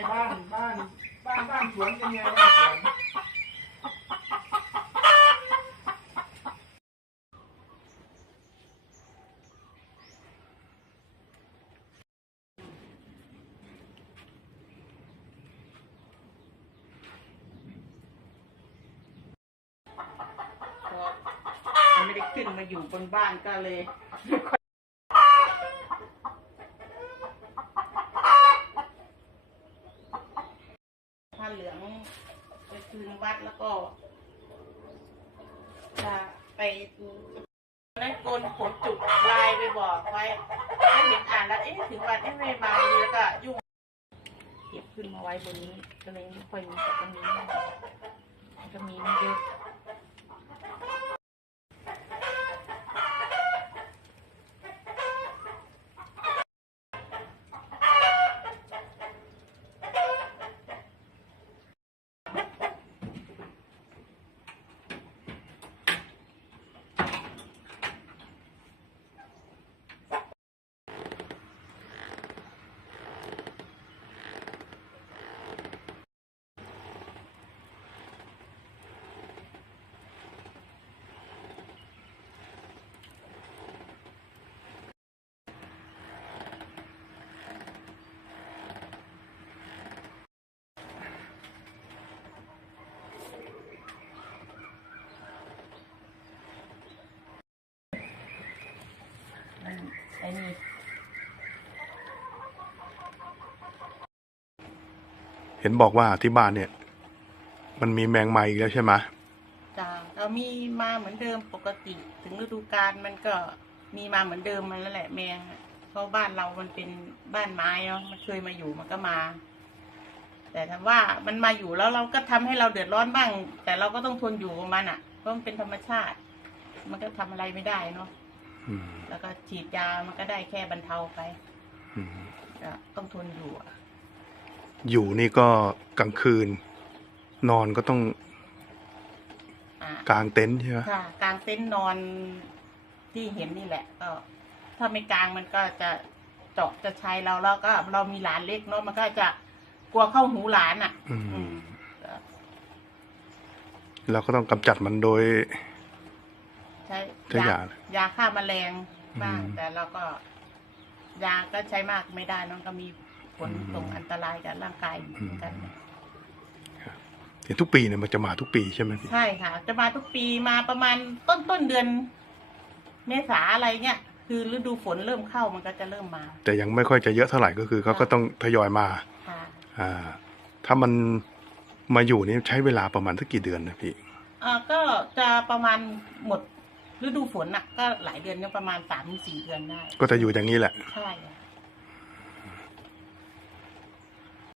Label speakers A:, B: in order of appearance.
A: ไงบ้านบ้านบ้านบ้านสวนเป็นไงบ้านสวน
B: ไม่ได้ขึ้นมาอยู่บนบ้านก็เลยผ้า เหลืองไปคืนวัดแล้วก็จะไปนั่นโกนผมจุกลายไปบอกไว้ไม่เห็นอ่านแล้วเอ๊ะถึงวันที่ไม่มาดีแล้วก็ยุ่งเก็บขึ้นมาไว้บนนี้ก็เลยไม่ค่อยมีแต่ตรงนี้ก็มีไม่เยอะ ไอ้นี่
C: เห็นบอกว่าที่บ้านเนี่ย มันมีแมงไหมอีกแล้วใช่ไหม
B: จางเรามีมาเหมือนเดิมปกติ ถึงฤดูกาลมันก็มีมาเหมือนเดิมมันแล้วแหละแมงอะเพราะบ้านเรามันเป็นบ้านไม้เนาะมันเคยมาอยู่มันก็มา แต่ถ้าว่ามันมาอยู่แล้วเราก็ทำให้เราเดือดร้อนบ้าง แต่เราก็ต้องทนอยู่กับมันอะเพราะมันเป็นธรรมชาติ มันก็ทำอะไรไม่ได้เนาะ
C: อืม
B: แล้วก็ฉีดยามันก็ได้แค่บรรเทาไป
C: อืม
B: ก็ต้องทนอยู่อะ
C: อยู่นี่ก็กลางคืน นอนก็ต้อง
B: อะ
C: กางเต็นท์ใช่ไหม
B: ค่ะกลางเต็นท์นอนที่เห็นนี่แหละ ก็ ถ้าไม่กลางมันก็จะเจาะจะใช้เราแล้วก็เรามีหลานเล็กเนาะมันก็จะกลัวเข้าหูหลานอะ
C: อื
B: อื
C: ม
B: มก็
C: เราก็ต้องกำจัดมันโดย
B: ใช้
C: ใช้ยา
B: ยาฆ่าแมลงบ้าง
C: อืม
B: แต่เราก็ ยาก็ใช้มากไม่ได้เน้องก็มีผล
C: อืม
B: ส่งอันตรายกับร่างกายเหมือนกัน
C: เห็นทุกปีเนี่ยมันจะมาทุกปีใช่ไหมพี่
B: ใช่ค่ะ จะมาทุกปีมาประมาณต้นต้นเดือน เมษาอะไรเงี้ยคือฤดูฝนเริ่มเข้ามันก็จะเริ่มมา
C: แต่ยังไม่ค่อยจะเยอะเท่าไหร่ก็คือเขาก็ต้องทยอยมา
B: ค่ะ
C: อ่า ถ้ามันมาอยู่นี่ใช้เวลาประมาณสักกี่เดือนนะพี่
B: อ่าก็จะประมาณหมด ฤดูฝนน่ะก็หลายเดือนก็ประมาณสามถึงสี่เดือนได้
C: ก็จะอยู่อย่างนี้แหละ
B: ใช่ค่ะ